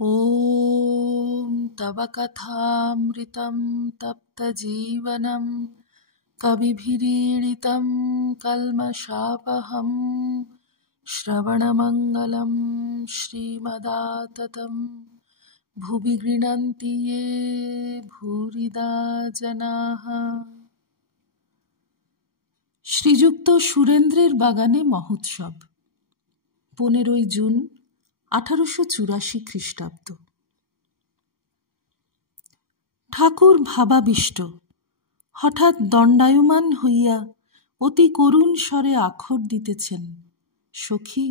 ॐ तव कथामृतं तप्तजीवनं कविभिरीडितं कल्मषापहं श्रवणमङ्गलं श्रीमदाततं भुवि गृह्णन्ति ये भूरिदा जनाः। শ্রীযুক্ত সুরেন্দ্রের বাগানে মহোৎসব, 15ই জুন 1884 খ্রিস্টাব্দ। ঠাকুর ভাবাবিষ্ট, হঠাৎ দণ্ডায়মান হইয়া অতি করুণ স্বরে আখর দিতেছেন, সখী,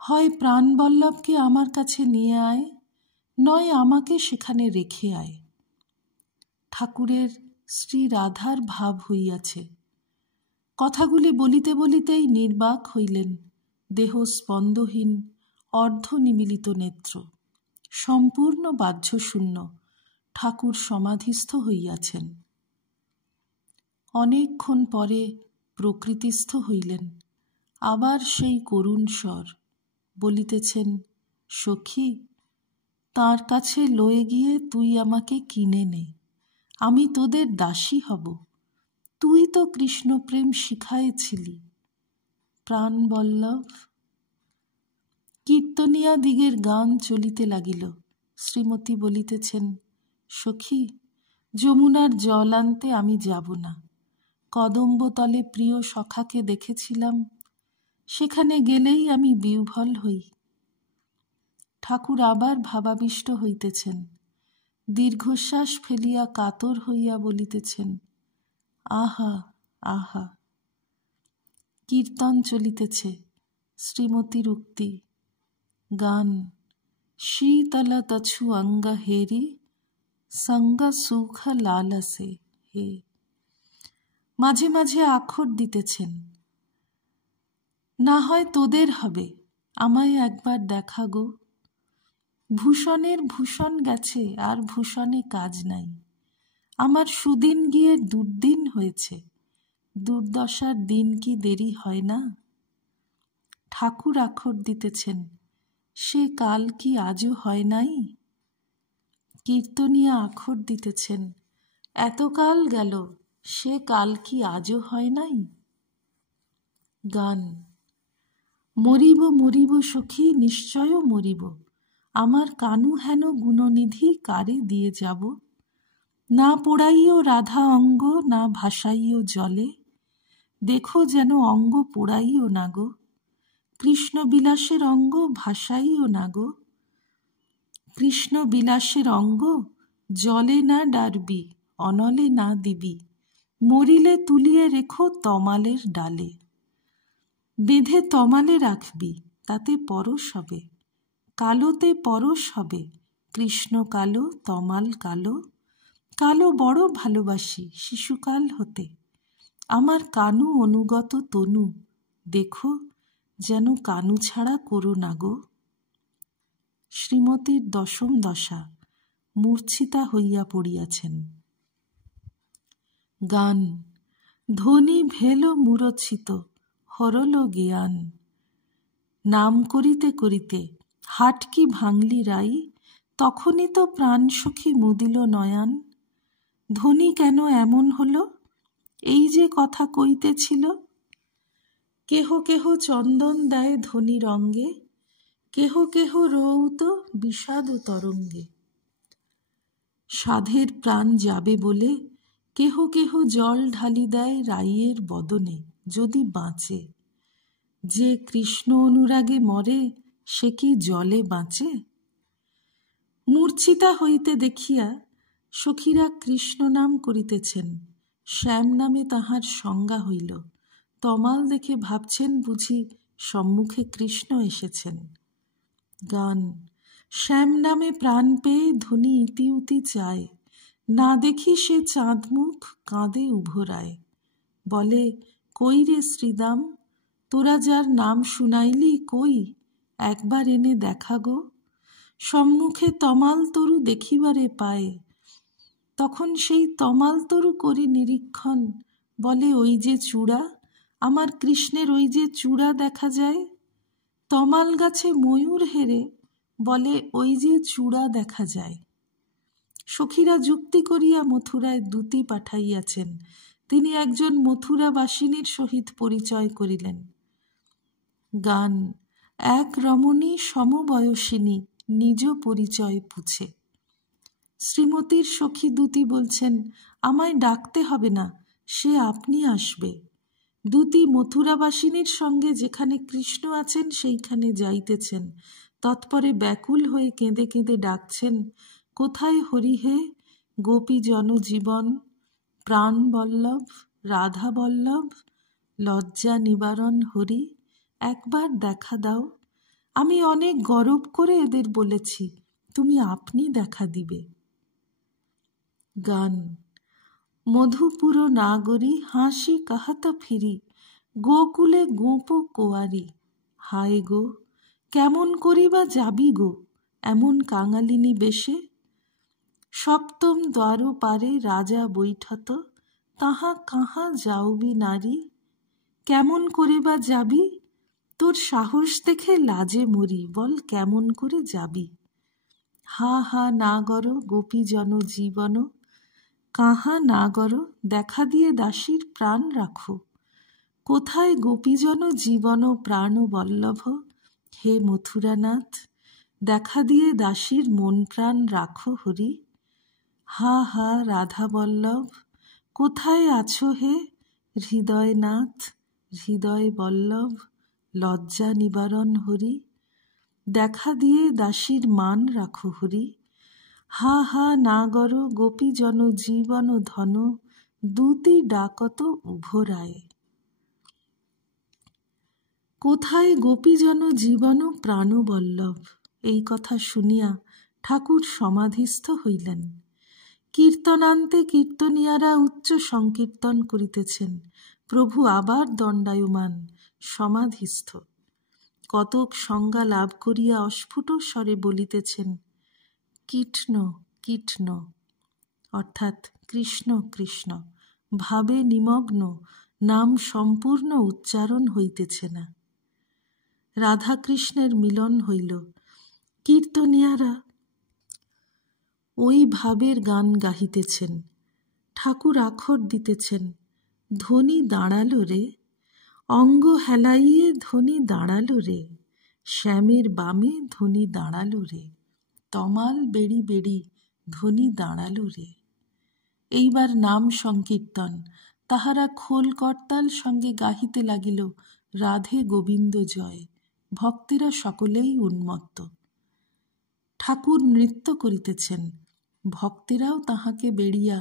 হয় প্রাণবল্লভকে আমার কাছে নিয়ে আয়, নয় আমাকে সেখানে রেখে আয়। ঠাকুরের শ্রী রাধার ভাব হইয়াছে। কথাগুলি বলিতে বলিতেই নির্বাক হইলেন, দেহ স্পন্দহীন, অর্ধনিমীলিত নেত্র, সম্পূর্ণ বাহ্যশূন্য। ঠাকুর সমাধিস্থ হইয়াছেন। অনেকক্ষণ পরে প্রকৃতিস্থ হইলেন। আবার সেই করুণ স্বর বলিতেছেন, সখী, তাঁর কাছে লয়ে গিয়ে তুই আমাকে কিনে নে, আমি তোদের দাসী হব। তুই তো কৃষ্ণপ্রেম শিখাইছিলি প্রাণবল্লভ। কীর্তনিয়া দিগের গান চলিতে লাগিল। শ্রীমতী বলিতেছেন, সখী, যমুনার জল আনতে আমি যাব না। কদম্বতলে প্রিয় সখাকে দেখেছিলাম, সেখানে গেলেই আমি বিহ্বল হই। ঠাকুর আবার ভাবাবিষ্ট হইতেছেন। দীর্ঘশ্বাস ফেলিয়া কাতর হইয়া বলিতেছেন, আহা আহা। কীর্তন চলিতেছে। শ্রীমতীর উক্তি, গান, শীতল তছু অঙ্গ হেরি সঙ্গ সুখ লালসে হে। মাঝে মাঝে আখর দিতেছেন, না হয় তোদের হবে, আমায় একবার দেখা গো। ভূষণের ভূষণ গেছে, আর ভূষণে কাজ নাই। আমার সুদিন গিয়ে দুর্দিন হয়েছে, দুর্দশার দিন কি দেরি হয় না? ঠাকুর আখর দিতেছেন, সে কাল কি আজও হয় নাই? কীর্তনিয়া আখর দিতেছেন, এতকাল গেল, সে কাল কি আজও হয় নাই? গান, মরিব মরিব সখী, নিশ্চয় মরিব, আমার কানু হেন গুণনিধি কারে দিয়ে যাব? না পোড়াইও রাধা অঙ্গ, না ভাসাইও জলে, দেখো যেন অঙ্গ পোড়াইও না গো। কৃষ্ণ বিলাসের অঙ্গ ভাসাইও না গো। কৃষ্ণ বিলাসের অঙ্গ জলে না ডারবি, অনলে না দিবি, মরিলে তুলিয়ে রেখো তমালের ডালে। বেঁধে তমালে রাখবি, তাতে পরশ হবে, কালোতে পরশ হবে। কৃষ্ণ কালো, তমাল কালো, কালো বড় ভালোবাসি শিশুকাল হতে। আমার কানু অনুগত তনু, দেখো যেন কানু ছাড়া করো না গো। শ্রীমতীর দশম দশা, মূর্ছিতা হইয়া পড়িয়াছেন। গান, ধ্বনি ভেল মূরছিত, হরল জ্ঞান। নাম করিতে করিতে হাটকি ভাঙলি রাই, তখনই তো প্রাণ সখী মুদিল নয়ান। ধ্বনি কেন এমন হলো, এই যে কথা কইতেছিল। কেহ কেহ চন্দন দেয় ধ্বনির অঙ্গে, কেহ কেহ রৌত বিষাদ তরঙ্গে। সাধের প্রাণ যাবে বলে কেহ কেহ জল ঢালি দেয় রাইয়ের বদনে, যদি বাঁচে। যে কৃষ্ণ অনুরাগে মরে, সে কি জলে বাঁচে? মূর্ছিতা হইতে দেখিয়া সখীরা কৃষ্ণ নাম করিতেছেন। শ্যাম নামে তাহার সংজ্ঞা হইল। তমাল দেখে ভাবছেন বুঝি সম্মুখে কৃষ্ণ এসেছেন। গান, শ্যাম নামে প্রাণ পেয়ে ধ্বনি ইতি উতি চায়, না দেখি সে চাঁদমুখ কাঁদে উভরায়। বলে, কই রে শ্রীদাম, তোরা যার নাম শুনাইলি কই, একবার এনে দেখা গো। সম্মুখে তমাল তরু দেখিবারে পায়, তখন সেই তমাল তরু করি নিরীক্ষণ। বলে, ওই যে চূড়া, আমার কৃষ্ণের ওই যে চূড়া দেখা যায়। তমাল গাছে ময়ূর হেরে বলে ওই যে চূড়া দেখা যায়। সখীরা যুক্তি করিয়া মথুরায় দূতি পাঠাইয়াছেন, তিনি একজন মথুরাবাসিনীর সহিত পরিচয় করিলেন। গান। এক রমণী সমবয়সিনী নিজ পরিচয় পুছে। শ্রীমতীর সখী দূতি বলছেন, আমায় ডাকতে হবে না, সে আপনি আসবে। দূতি মথুরাবাসিনীর সঙ্গে যেখানে কৃষ্ণ আছেন সেইখানে যাইতেছেন। তৎপরে ব্যাকুল হয়ে কেঁদে কেঁদে ডাকছেন, কোথায় হরি হে, গোপী জনজীবন, প্রাণ বল্লভ, রাধা বল্লভ, লজ্জা নিবারণ হরি, একবার দেখা দাও। আমি অনেক গরব করে এদের বলেছি, তুমি আপনি দেখা দিবে। গান। মধুপুর নাগরী হাসি কাহাতা ফিরি, গোকুলে গোপ কোয়ারি, হায় গো কেমন করিবা যাবি গো, এমন কাঙালিনী বেশে। সপ্তম দ্বার পারে রাজা বৈঠত, তাহা কাহা যাওবি নারী, কেমন করিবা যাবি, তোর সাহস দেখে লাজে মরি, বল কেমন করে যাবি। হা হা নাগর গোপী জন জীবন, কাহা নাগর দেখা দিয়ে দাসীর প্রাণ রাখো, কোথায় গোপীজন জীবন প্রাণ বল্লভ, হে মথুরানাথ দেখা দিয়ে দাসীর মন প্রাণ রাখো হরি। হা হা রাধা বল্লভ কোথায় আছো হে, হৃদয়নাথ হৃদয় বল্লভ, লজ্জা নিবারণ হরি, দেখা দিয়ে দাসীর মান রাখো হরি। হা হা নাগর গোপীজন জীবন ধন, দূতি ডাকত উভরায়। কোথায় গোপীজন জীবন প্রাণবল্লভ, এই কথা শুনিয়া ঠাকুর সমাধিস্থ হইলেন। কীর্তনান্তে কীর্তনিয়ারা উচ্চ সংকীর্তন করিতেছেন, প্রভু আবার দণ্ডায়মান সমাধিস্থ। কতক সংজ্ঞা লাভ করিয়া অস্ফুট স্বরে বলিতেছেন, কীটন কীটন, অর্থাৎ কৃষ্ণ কৃষ্ণ, ভাবে নিমগ্ন, নাম সম্পূর্ণ উচ্চারণ হইতেছে না। রাধাকৃষ্ণের মিলন হইল, কীর্তনিয়ারা ওই ভাবের গান গাহিতেছেন। ঠাকুর আখর দিতেছেন, ধ্বনি দাঁড়ালো রে, অঙ্গ হেলাইয়ে ধ্বনি দাঁড়ালো রে, শ্যামের বামে ধ্বনি দাঁড়ালো রে, তমাল বেড়ি বেড়ি ধ্বনি দাঁড়ালো রে। এইবার নাম সংকীর্তন, তাহারা খোল করতাল সঙ্গে গাহিতে লাগিল, রাধে গোবিন্দ জয়। ভক্তেরা সকলেই উন্মত্ত। ঠাকুর নৃত্য করিতেছেন, ভক্তেরাও তাহাকে বেড়িয়া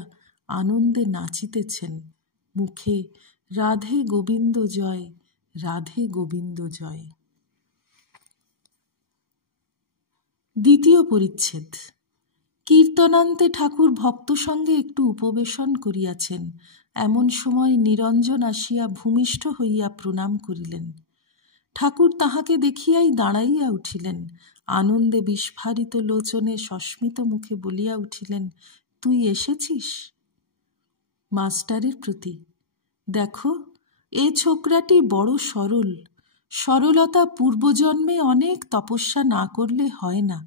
আনন্দে নাচিতেছেন, মুখে রাধে গোবিন্দ জয়, রাধে গোবিন্দ জয়। দ্বিতীয় পরিচ্ছেদ। কীর্তনান্তে ঠাকুর ভক্ত সঙ্গে একটু উপবেশন করিয়াছেন, এমন সময় নিরঞ্জন আসিয়া ভূমিষ্ঠ হইয়া প্রণাম করিলেন। ঠাকুর তাহাকে দেখিয়াই দাঁড়াইয়া উঠিলেন, আনন্দে বিস্ফারিত লোচনে সস্মিত মুখে বলিয়া উঠিলেন, তুই এসেছিস। মাস্টারের প্রতি, দেখো এ ছোকরাটি বড় সরল, সরলতা পূর্বজন্মে অনেক তপস্যা না করলে হয় না।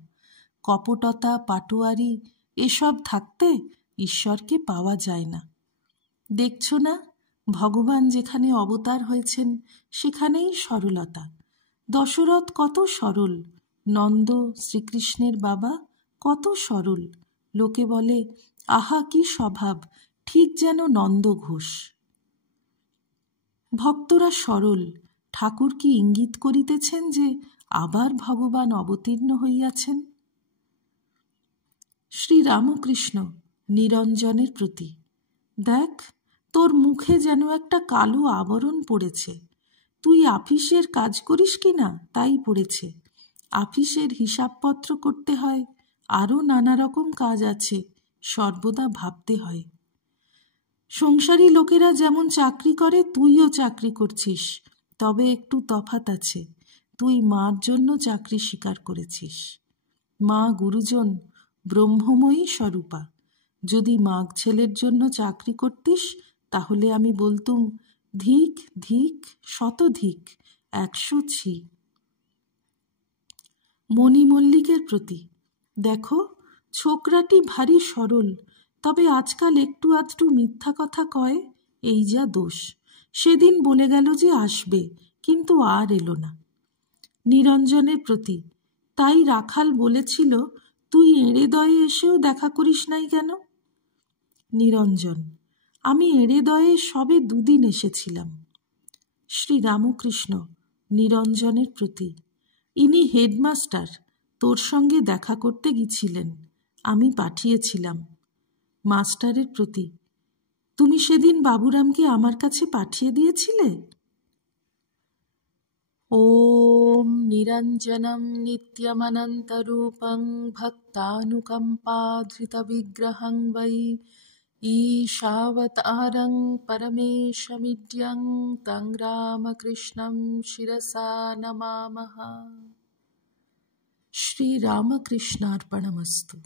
কপটতা পাটোয়ারি এসব থাকতে ঈশ্বরকে পাওয়া যায় না। দেখছ না, ভগবান যেখানে অবতার হয়েছেন সেখানেই সরলতা। দশরথ কত সরল, নন্দ শ্রীকৃষ্ণের বাবা কত সরল, লোকে বলে আহা কি স্বভাব, ঠিক যেন নন্দ ঘোষ। ভক্তরা সরল, ঠাকুর কি ইঙ্গিত করিতেছেন যে আবার ভগবান অবতীর্ণ হইয়াছেন। শ্রীরামকৃষ্ণ নিরঞ্জনের প্রতি, দেখ তোর মুখে যেন একটা কালো আবরণ পড়েছে, তুই আফিসের কাজ করিস কি না তাই পড়েছে। আফিসের হিসাবপত্র করতে হয়, আরও নানা রকম কাজ আছে, সর্বদা ভাবতে হয়। সংসারী লোকেরা যেমন চাকরি করে তুইও চাকরি করছিস, তবে একটু তফাৎ আছে, তুই মার জন্য চাকরি স্বীকার করেছিস। মা গুরুজন, ব্রহ্মময়ী স্বরূপা। যদি মাগ ছেলের জন্য চাকরি করতিস তাহলে আমি বলতুম ধিক ধিক শতধিক 100 ছি। মণি মল্লিকের প্রতি, দেখো ছোকরাটি ভারী সরল, তবে আজকাল একটু আধটু মিথ্যা কথা কয়, এই যা দোষ। সেদিন বলে গেল যে আসবে, কিন্তু আর এলো না। নিরঞ্জনের প্রতি, তাই রাখাল বলেছিল তুই এঁড়েদয়ে এসেও দেখা করিস নাই কেন? নিরঞ্জন, আমি এঁড়েদয়ে সবে 2 দিন এসেছিলাম। শ্রীরামকৃষ্ণ নিরঞ্জনের প্রতি, ইনি হেডমাস্টার, তোর সঙ্গে দেখা করতে গিয়েছিলেন, আমি পাঠিয়েছিলাম। মাস্টারের প্রতি, তুমি সেদিন বাবুরামকে আমার কাছে পাঠিয়ে দিয়েছিলে? ওম নিরঞ্জনম নিত্যমনন্তরূপং ভক্তানুকম্পাধৃতবিগ্রহং বৈ ঈশাবতারং পরমেশমিড্যং তং রামকৃষ্ণং শিরসা নমামঃ। শ্রীরামকৃষ্ণার্পণমস্তু।